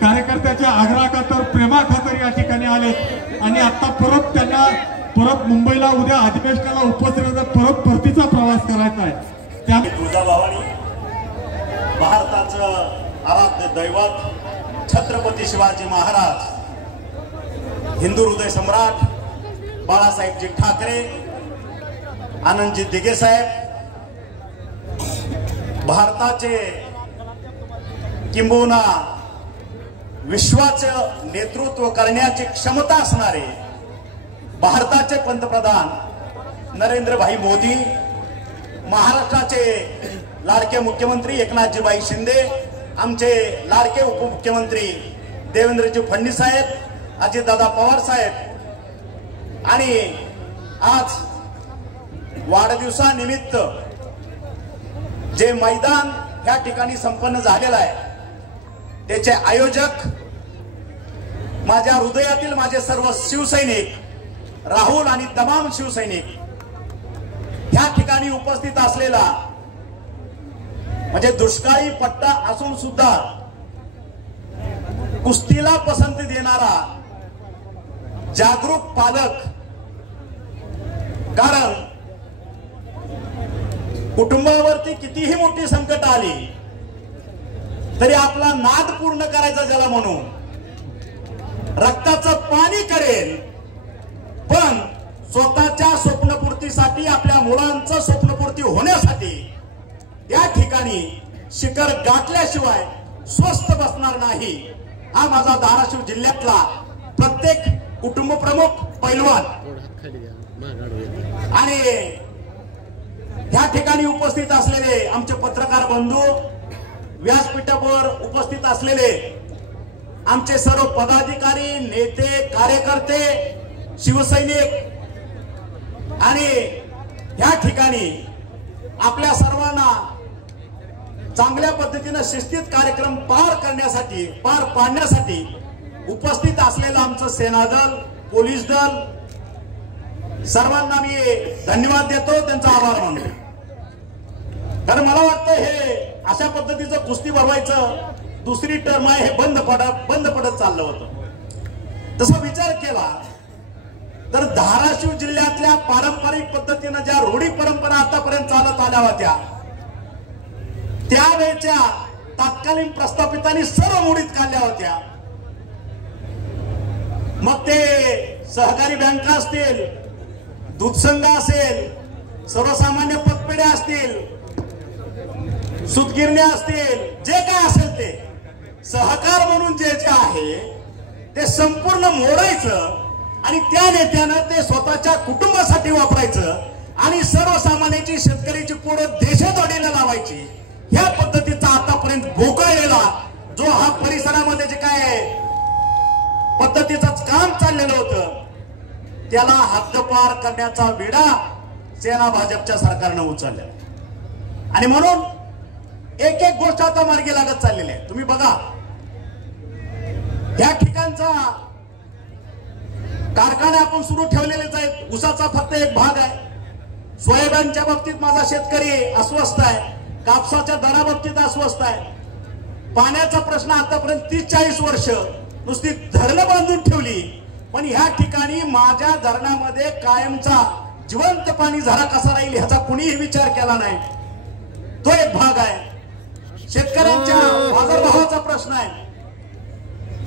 कार्यकर्त्याच्या आग्रहाखातर प्रेमाखातर या ठिकाणी आले आणि आता परत त्यांना मुंबईला उद्या अधिवेशनाला उपस्थित परत परतीचा प्रवास करायचा आहे। त्या तुळजाभवानी भारताचं आराध्य दैवत छत्रपती शिवाजी महाराज, हिंदू हृदय सम्राट बाळासाहेबजी ठाकरे, आनंदजी दिघे साहेब, भारताचे किंबहुना विश्वाचं नेतृत्व करण्याची क्षमता असणारे भारताचे पंतप्रधान नरेंद्रभाई मोदी, महाराष्ट्राचे लाडके मुख्यमंत्री एकनाथजीभाई शिंदे, आमचे लाडके उपमुख्यमंत्री देवेंद्रजी फडणवीस साहेब, अजितदादा पवार साहेब आणि आज वाढदिवसानिमित्त जे मैदान या ठिकाणी संपन्न झालेलं आहे त्याचे आयोजक माझ्या हृदयातील माझे सर्व शिवसैनिक, राहुल आणि तमाम शिवसैनिक, या ठिकाणी उपस्थित असलेला म्हणजे दुष्काळी पट्टा असून सुद्धा कुस्तीला पसंती देणारा जागरूक पालक, कारण कुटुंबावरती कितीही मोठी संकट आली तरी आपला नाद पूर्ण करायचा ज्याला म्हणून रक्ताचं पाणी करेल, पण स्वतःच्या स्वप्नपूर्तीसाठी, आपल्या मुलांचं स्वप्नपूर्ती होण्यासाठी या ठिकाणी शिखर गाठल्याशिवाय स्वस्थ बसणार नाही। हा माझा धाराशिव जिल्ह्यातला प्रत्येक कुटुंब प्रमुख पैलवान आणि या ठिकाणी उपस्थित असलेले आमचे पत्रकार बंधू, व्यासपीठावर उपस्थित असलेले आमचे सर्व पदाधिकारी, नेते, कार्यकर्ते, शिवसैनिक आणि या ठिकाणी आपल्या सर्वांना चांगल्या पद्धतीने शिस्तीत कार्यक्रम पार पाडण्यासाठी उपस्थित असलेलं आमचं सेनादल, पोलीस दल, सर्वांना मी धन्यवाद देतो, त्यांचा आभार मानतो। कारण मला वाटतं हे अशा पद्धतीचं कुस्ती भरवायचं दुसरी टर्म आहे हे बंद पडत चाललं होतं। तसा विचार केला तर धाराशिव जिल्ह्यातल्या पारंपरिक पद्धतीनं ज्या रूढी परंपरा आतापर्यंत चालत आल्या होत्या त्यावेळच्या तत्कालीन प्रस्थापितांनी सर्व मोडीत काढल्या होत्या। मग ते सहकारी बँका असतील, दूध संघ असेल, सर्वसामान्य पतपेढ्या असतील, सूतगिरण्या असतील, जे काय असेल ते सहकार म्हणून जे आहे ते संपूर्ण मोडायचं आणि त्या नेत्यानं ते स्वतःच्या कुटुंबासाठी वापरायचं आणि सर्वसामान्याची, शेतकऱ्याची पोरं देशोधडीला लावायची। ह्या पद्धतीचा आतापर्यंत भोकाळलेला जो हा परिसरामध्ये जे काय पद्धतीचं काम चाललेलं होतं त्याला हद्दपार करण्याचा विडा सेना भाजपच्या सरकारनं उचलला आणि म्हणून एक एक गोष्ट आता मार्गी लागत चाललेली आहे। तुम्ही बघा या ठिकाणचा कारखाने आपण सुरू ठेवलेलेच आहेत, ऊसाचा फक्त एक भाग आहे, सोयाबीनच्या बाबतीत माझा शेतकरी अस्वस्थ आहे, कापसाच्या दराबाबतीत अस्वस्थ आहे, पाण्याचा प्रश्न आतापर्यंत 30-40 वर्ष नुसती धरणं बांधून ठेवली, पण ह्या ठिकाणी माझ्या धरणामध्ये कायमचा जिवंत पाणी झरा कसा राहील ह्याचा कुणीही विचार केला नाही। तो एक भाग आहे। शेतकऱ्यांच्या बाजारभावाचा प्रश्न आहे,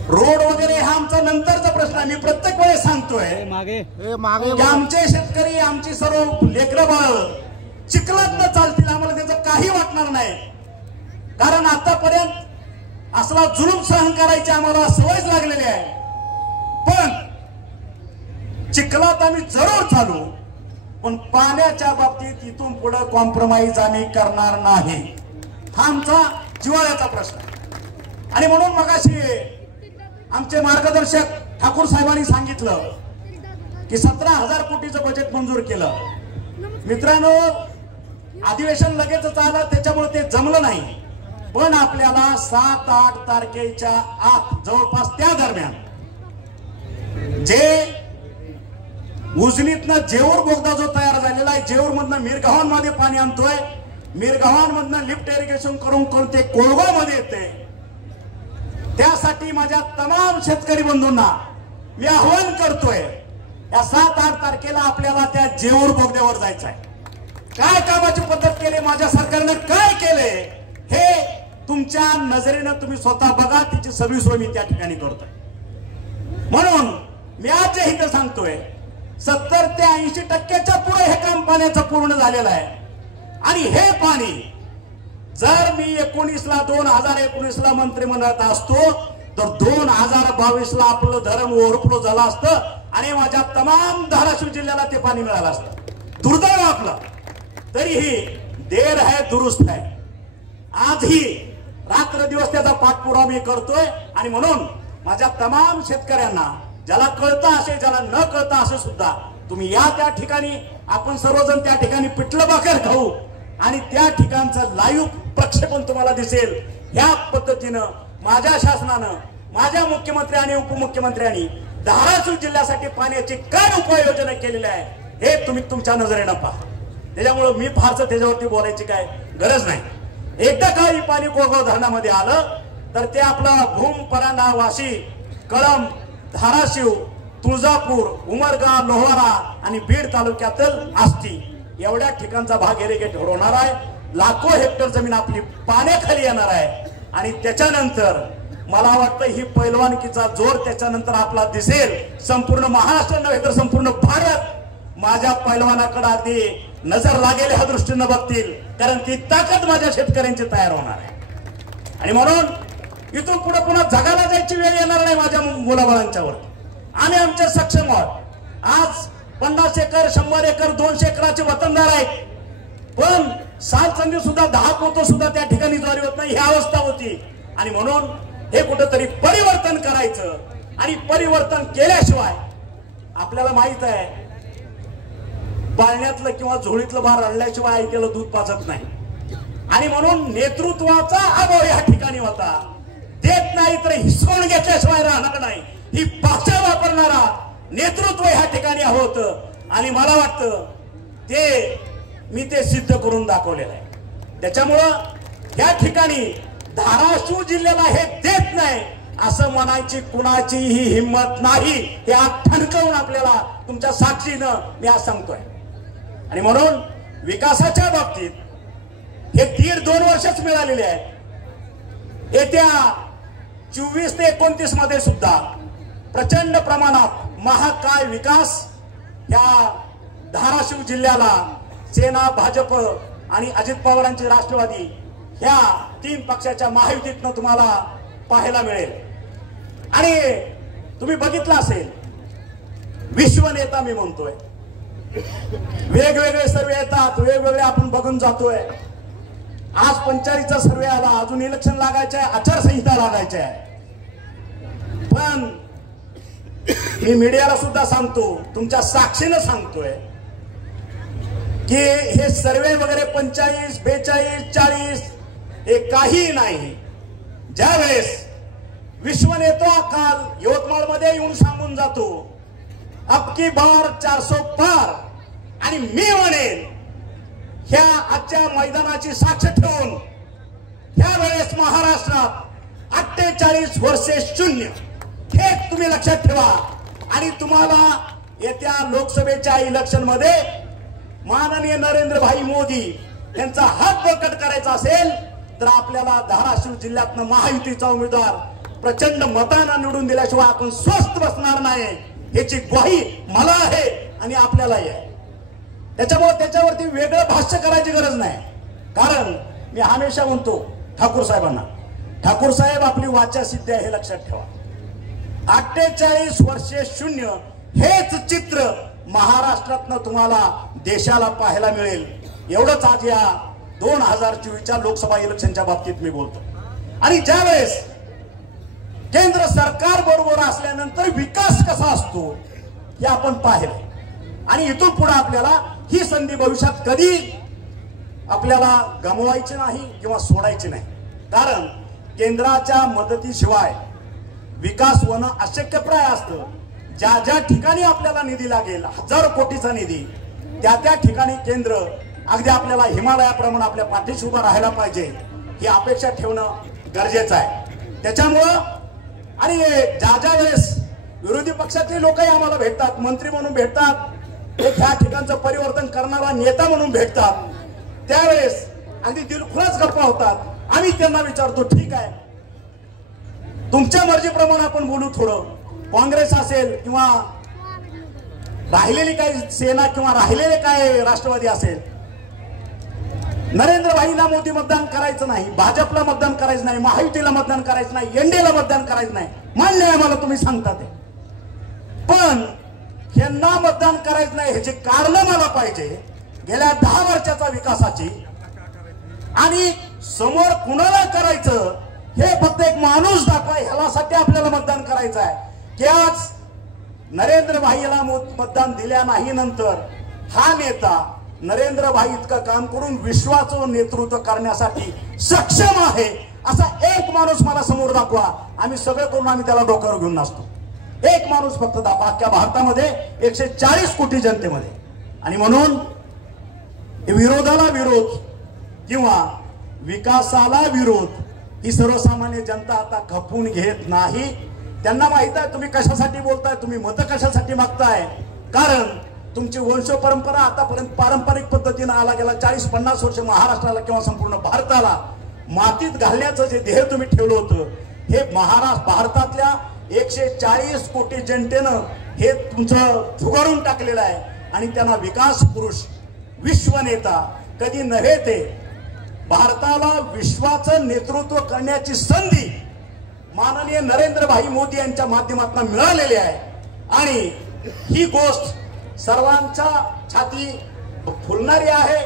रोड वगैरे हा आमचा नंतरचा प्रश्न आहे। मी प्रत्येक वेळेस सांगतोय की आमचे शेतकरी, आमची सर्व लेकरं बाळ चिखलात न चालतील, आम्हाला त्याचं काही वाटणार नाही, कारण आतापर्यंत असला जुलूम सहन करायची आम्हाला सवयच लागलेली आहे। पण चिखलात आम्ही जरूर चालू, पण पाण्याच्या बाबतीत इथून पुढे कॉम्प्रोमाइज आम्ही करणार नाही। हा आमचा जिव्हाळ्याचा प्रश्न आहे आणि म्हणून मगाशी आमचे मार्गदर्शक ठाकूर साहेबांनी सांगितलं की 17,000 कोटीचं बजेट मंजूर केलं। मित्रांनो, अधिवेशन लगेचच आलं त्याच्यामुळे ते जमलं नाही, पण आपल्याला 7-8 तारखेच्या आत जवळपास त्या दरम्यान जे उजनीतनं जेऊर बोगदा जो तयार झालेला आहे, जेऊर मधनं मिरगावांमध्ये पाणी आणतोय, मिरगावांमधनं लिफ्ट इरिगेशन करून ते कोळगावमध्ये येते त्यासाठी माझ्या तमाम शेतकरी बंधूंना मी आवाहन करतोय, या 7-8 तारखेला आपल्याला त्या जेऊर बोगद्यावर जायचं आहे. काय कामाची पद्धत केली, माझ्या सरकारनं काय केले, हे तुमच्या नजरेनं तुम्ही स्वतः बघा. तिची सगळी सोय मी त्या ठिकाणी करतोय. म्हणून मी आज इथं सांगतोय, 70 ते 80% पुढे हे काम पाण्याचं पूर्ण झालेलं आहे. आणि हे पाणी जर मी 2019ला मंत्रिमंडळात असतो तर 2022ला आपलं धरण ओव्हरफ्लो झालं असतं आणि माझ्या तमाम धाराशिव जिल्ह्याला ते पाणी मिळालं असतं. दुर्दैव आपलं. तरीही देर है दुरुस्त है. आजही रात्र दिवस त्याचा पाठपुरावा मी करतोय. आणि म्हणून माझ्या तमाम शेतकऱ्यांना, ज्याला कळतं असे, ज्याला न कळतं असे सुद्धा, तुम्ही या त्या ठिकाणी, आपण सर्वजण त्या ठिकाणी पिठलं भाकर खाऊ आणि त्या ठिकाणचं लाईव्ह प्रक्षेपण तुम्हाला दिसेल. ह्या पद्धतीनं माझ्या शासनानं, माझ्या मुख्यमंत्री आणि उपमुख्यमंत्र्यांनी धाराशिव जिल्ह्यासाठी पाण्याची काय उपाययोजना केलेली आहे हे तुम्ही तुमच्या नजरेनं पहा. त्याच्यामुळे मी फारसं त्याच्यावरती बोलायची काय गरज नाही. एकदा काही पाणी कोळगाव धरणामध्ये आलं तर ते आपलं भूम, परांडा, वाशी, कळंब, धाराशिव, तुळजापूर, उमरगा, लोहारा आणि बीड तालुक्यातील आष्टी एवढ्या ठिकाणचा भाग इरिगेट होणार आहे. लाखो हेक्टर जमीन आपली पाण्याखाली येणार आहे. आणि त्याच्यानंतर मला वाटतं ही पैलवानकीचा जोर त्याच्यानंतर आपला दिसेल. संपूर्ण महाराष्ट्र नव्हे तर संपूर्ण भारत माझ्या पैलवानाकडे अगदी नजर लागेल ह्या दृष्टीनं बघतील, कारण ती ताकद माझ्या शेतकऱ्यांची तयार होणार आहे. आणि म्हणून इथून पुढे पुन्हा जगाला जायची वेळ येणार नाही माझ्या मुलाबाळांच्यावर. आम्ही आमच्या सक्षम आहोत. आज 50 एकर, 100 एकर, 200 एकराचे वतनदार आहेत. पण साल संधी सुद्धा 10 पोतं सुद्धा त्या ठिकाणी ज्वारी होत नाही, ही अवस्था होती. आणि म्हणून हे कुठंतरी परिवर्तन करायचं. आणि परिवर्तन केल्याशिवाय आपल्याला माहित आहे, पाळण्यातलं किंवा झोळीतलं बार आणल्याशिवाय ऐकलं दूध पाजत नाही. आणि म्हणून नेतृत्वाचा अभाव या ठिकाणी होता. देत नाही तर हिसकावून घेतल्याशिवाय राहणार नाही, ही भाषा वापरणारा नेतृत्व ह्या ठिकाणी होत. आणि मला वाटतं मी ते सिद्ध करून दाखवलेलं आहे. त्याच्यामुळं या ठिकाणी धाराशिव जिल्ह्याला हे देत नाही असं म्हणायची कुणाचीही हिंमत नाही. हे आज ठणकावून आपल्याला तुमच्या साक्षीनं मी आज सांगतोय. आणि म्हणून विकासाच्या बाबतीत हे 1.5-2 वर्षच मिळालेले आहेत. येत्या 24 ते 29 मध्ये सुद्धा प्रचंड प्रमाणात महाकाय विकास ह्या धाराशिव जिल्ह्याला सेना, भाजप आणि अजित पवारांची राष्ट्रवादी ह्या 3 पक्षाच्या महायुतीतनं तुम्हाला पाहायला मिळेल. आणि तुम्ही बघितलं असेल, विश्वनेता मी म्हणतोय, वेगवेगळे सर्वे येतात, वेगवेगळे आपण बघून जातोय. आज पंचायतीचा सर्वे आला, अजून इलेक्शन लागायचं आहे, आचारसंहिता लागायची आहे. पण मी मीडियाला सुद्धा सांगतो, तुमच्या साक्षीनं सांगतोय की हे सर्वे वगैरे 45, 42, 40 हे काही नाही. ज्या वेळेस विश्वनेता काल यवतमाळ मध्ये येऊन सांगून जातो, अबकी बार 400 पार. आणि मी म्हणेन ह्या आजच्या मैदानाची साक्ष ठेवून ह्या वेळेस महाराष्ट्रात 48 वर्षे 0 हे तुम्ही लक्षात ठेवा. आणि तुम्हाला येत्या लोकसभेच्या इलेक्शन मध्ये माननीय नरेंद्र भाई मोदी यांचा हात बळकट करायचा असेल तर आपल्याला धाराशिव जिल्ह्यातनं महायुतीचा उमेदवार प्रचंड मतांना निवडून दिल्याशिवाय आपण स्वस्थ बसणार नाही, याची ग्वाही मला आहे आणि आपल्यालाही आहे. त्याच्यामुळे त्याच्यावरती वेगळं भाष्य करायची गरज नाही. कारण मी हमेशा म्हणतो ठाकूर साहेबांना, ठाकूर साहेब आपली वाचा सिद्ध आहे हे लक्षात ठेवा. 48 वर्षे 0 हेच चित्र महाराष्ट्रातनं तुम्हाला देशाला पाहायला मिळेल. एवढंच आज या 2024च्या लोकसभा इलेक्शनच्या बाबतीत मी बोलतो. आणि ज्या वेळेस केंद्र सरकार बरोबर असल्यानंतर विकास कसा असतो हे आपण पाहिलं. आणि इथून पुढे आपल्याला ही संधी भविष्यात कधी आपल्याला गमवायची नाही किंवा सोडायची नाही. कारण केंद्राच्या मदतीशिवाय विकास होणं अशक्यप्राय असतं. ज्या ज्या ठिकाणी आपल्याला निधी लागेल, 1000 कोटीचा निधी, त्या त्या ठिकाणी केंद्र अगदी आपल्याला हिमालयाप्रमाणे आपल्या पाठीशी उभं राहायला पाहिजे ही अपेक्षा ठेवणं गरजेचं आहे. त्याच्यामुळं आणि ज्या वेळेस विरोधी पक्षातले लोकही आम्हाला भेटतात, मंत्री म्हणून भेटतात, एक ह्या ठिकाणचं परिवर्तन करणारा नेता म्हणून भेटतात, त्यावेळेस अगदी दिलखुलास गप्पा होतात. आम्ही त्यांना विचारतो, ठीक आहे, तुमच्या मर्जीप्रमाणे आपण बोलू, थोडं काँग्रेस असेल किंवा राहिलेली काही सेना किंवा राहिलेले काय राष्ट्रवादी असेल, नरेंद्र भाईला मोदी मतदान करायचं नाही, भाजपला मतदान करायचं नाही, महायुतीला मतदान करायचं नाही, एनडीएला मतदान करायचं नाही, मान्य आहे मला तुम्ही सांगता ते, पण यांना मतदान करायचं नाही ह्याची कारण मला पाहिजे गेल्या 10 वर्षाचा विकासाची, आणि समोर कुणाला करायचं हे फक्त एक माणूस दाखवा, ह्यासाठी आपल्याला मतदान करायचं आहे. की आज नरेंद्र भाईला मतदान दिल्या नाही नंतर हा नेता नरेंद्र भाई इतकं काम करून विश्वाचं नेतृत्व करण्यासाठी सक्षम आहे असा एक माणूस मला समोर दाखवा. आम्ही सगळे करून आम्ही त्याला डोक्यावर घेऊन नाचतो. एक माणूस फक्त दाखवा अख्ख्या भारतामध्ये 140 कोटी जनतेमध्ये. आणि म्हणून विरोधाला विरोध किंवा विकासाला विरोध ही सर्वसामान्य जनता आता खपवून घेत नाही. त्यांना माहित आहे तुम्ही कशासाठी बोलताय, तुम्ही मतं कशासाठी मागताय. कारण तुमची वंश परंपरा आतापर्यंत पारंपरिक पद्धतीने आला गेला 40-50 वर्ष महाराष्ट्राला किंवा संपूर्ण भारताला मातीत घालण्याचं जे ध्येय तुम्ही ठेवलं होतं, हे भारतातल्या 140 कोटी जनतेनं हे तुमचं झुगारून टाकलेलं आहे. आणि त्यांना विकास पुरुष, विश्व नेता कधी नव्हे, ते भारताला विश्वाचं नेतृत्व करण्याची संधी माननीय नरेंद्र भाई मोदी यांच्या माध्यमातून मिळालेली आहे. आणि ही गोष्ट सर्वांच्या छाती फुलणारी आहे,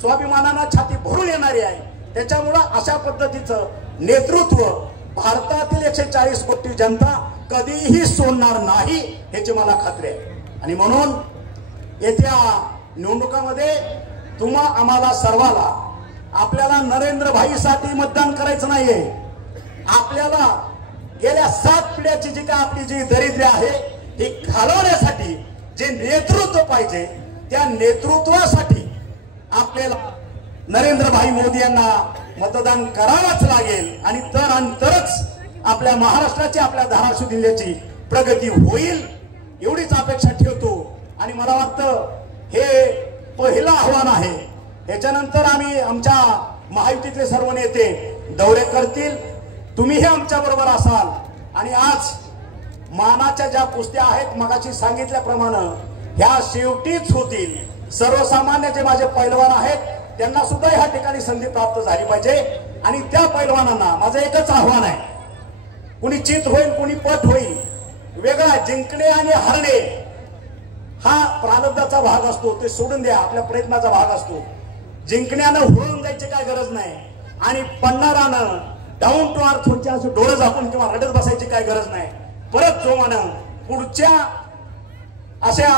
स्वाभिमानानं छाती भरून येणारी आहे. त्याच्यामुळं अशा पद्धतीचं नेतृत्व भारतातील 140 कोटी जनता कधीही सोडणार नाही ह्याची मला खात्री आहे. आणि म्हणून येत्या निवडणुकामध्ये तुम्हा आम्हाला सर्वाला आपल्याला नरेंद्र भाईसाठी मतदान करायचं नाहीये. आपल्याला गेल्या 7 पिढ्याची जी काय आपली जी दरिद्री आहे ती घालवण्यासाठी जे नेतृत्व पाहिजे, त्या नेतृत्वासाठी आपल्याला नरेंद्र भाई मोदी यांना मतदान करावंच लागेल. आणि तरच आपल्या महाराष्ट्राची, आपल्या धाराशिव जिल्ह्याची प्रगती होईल एवढीच अपेक्षा ठेवतो. आणि मला वाटतं हे पहिलं आव्हान आहे. याच्यानंतर आम्ही आमच्या महायुतीतले सर्व नेते दौरे करतील, तुम्हीही आमच्या बरोबर असाल. आणि आज मानाच्या ज्या कुस्त्या आहेत मगाशी सांगितल्याप्रमाणे ह्या शेवटीच होतील. सर्वसामान्य जे माझे पैलवान आहेत त्यांना सुद्धा ह्या ठिकाणी संधी प्राप्त झाली पाहिजे. आणि त्या पैलवानांना माझं एकच आव्हान आहे, कुणी चित होईल, कुणी पट होईल, वेगळा जिंकणे आणि हरणे हा प्रारब्धाचा भाग असतो, ते सोडून द्या, आपल्या प्रयत्नाचा भाग असतो. जिंकण्यानं होऊन जायची काय गरज नाही आणि पडणारानं डाऊन टू अर्थ होऊन असं डोळं झाकून किंवा रडत बसायची काय गरज नाही. परत जोमानं पुढच्या अशा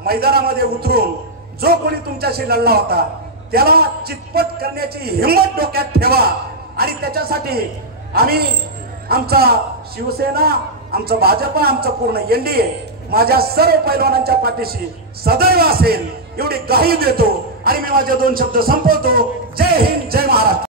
मैदानामध्ये उतरून जो कोणी तुमच्याशी लढला होता त्याला चितपट करण्याची हिंमत डोक्यात ठेवा. आणि त्याच्यासाठी आम्ही, आमचा शिवसेना, आमचं भाजप, आमचं पूर्ण एनडीए माझ्या सर्व पैलवानांच्या पाठीशी सदैव असेल एवढी ग्वाही देतो. आणि मी माझे 2 शब्द संपवतो. जय हिंद, जय महाराष्ट्र.